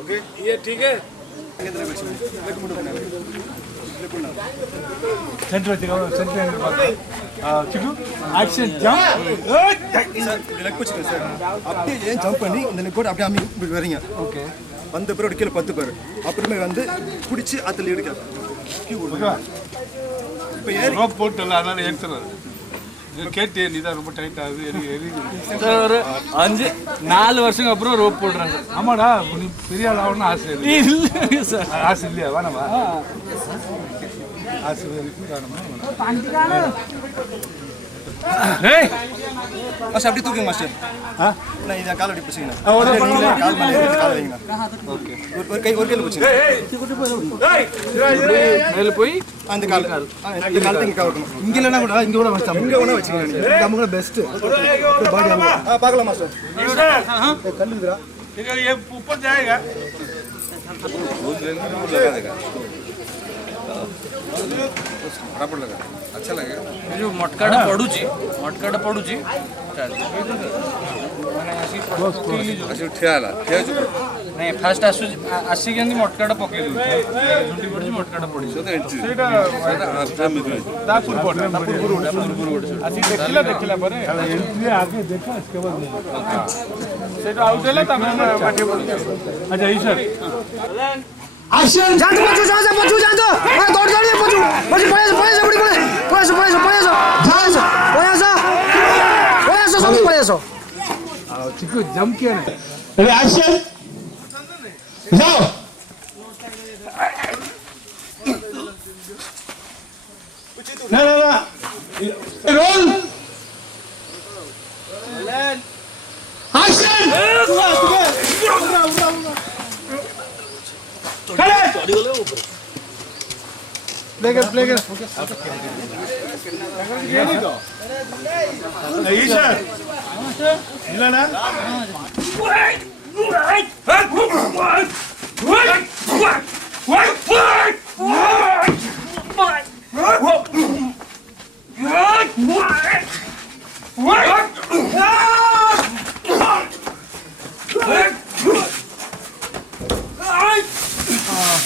Okay ये ठीक है सेंटर एक्शन जंप कुछ सर அப்படியே ஜம்ப் பண்ணி இந்த கூட அப்படியே அம்மி இப்படி வரீங்க ஓகே வந்த பிறகு ஒரு கீழ 10 பேர் அப்புறமே வந்து பிடிச்சி அத்தல எடுக்க இப்போ ஏறி ரோப் போட்டல அதனால ஏத்துறாரு கேட்டே நீ தான் ரொம்ப டைட் ஆகுது சார் ஒரு 4 வருஷத்துக்கு அப்புறம் ரோப் போடுறாங்க. ஆமாடா நீ பெரிய ஆள் ஆகணும்னு ஆசை இல்ல சார். ஆசை இல்லையா வேணாமா ஆசை வேணுமா ஏய் மாஸ்டர் அப்படி தூக்குங்க மாஸ்டர் நான் இத கால் அடி புடிச்சீங்க கால் மேல கால் வைங்க ஓகே ஒரு கையில புடிச்சீங்க ஏய் மேல போய் அந்த கால் இந்த கால் தங்க காவணும் இங்க இல்லனா கூட இங்க கூட வச்சா இங்க கூட வச்சீங்க நீங்க நம்ம கூட பெஸ்ட் பாடி பார்க்கலாம் மாஸ்டர் கல்லுதுடா ये ऊपर जाएगा बराबर लगा अच्छा लगेगा ये जो मटकाटा पडुची अच्छा ठेला ठेला जो नहीं फास्ट आसी केंदी मटकाटा पके दु झुंडी पडची मटकाटा पडी तो एंट्री ସେଇଟା ତା ପୂର୍ବରୁ ଆସି ଦେଖିଲା ପରେ ଏଣ୍ଟ୍ରି ଆଗେ ଦେଖ इसके बाद ସେଇଟା ଆଉଟ ହେଲା ତାପରେ ପାଠି ପଡୁଛି ଆଚ୍ଛା ଏଇ ସାର୍ एक्शन जातो पछू जातो ए दौड़ पछू पळेस उडी पळेस सब पळेस चिकू जंप किया ना रेडी एक्शन जाओ ना रोल एक्शन प्ले कर यही सर मिला ना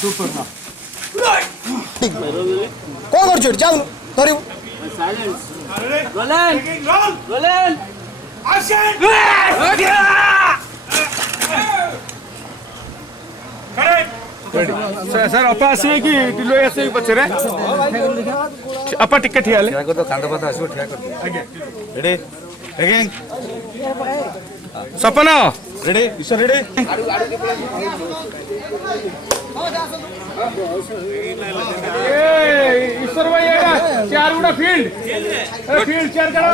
सुपर ना कौन कर छोड़ जाओ धरे रोलन एक्शन सर अप्पा आसवे कि टिलो आसवे कि पछरे अप्पा टिके ठिया ले तो कांदा पाता आसो ठिया कर आगे रेडी अगेन सपना रेडी ईश्वर रेडी ईश्वर भाई चार गुड़ा फील्ड चार करो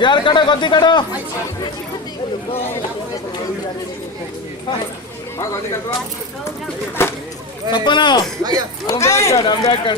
चार कड़ो गति कड़ो सपना बैक कर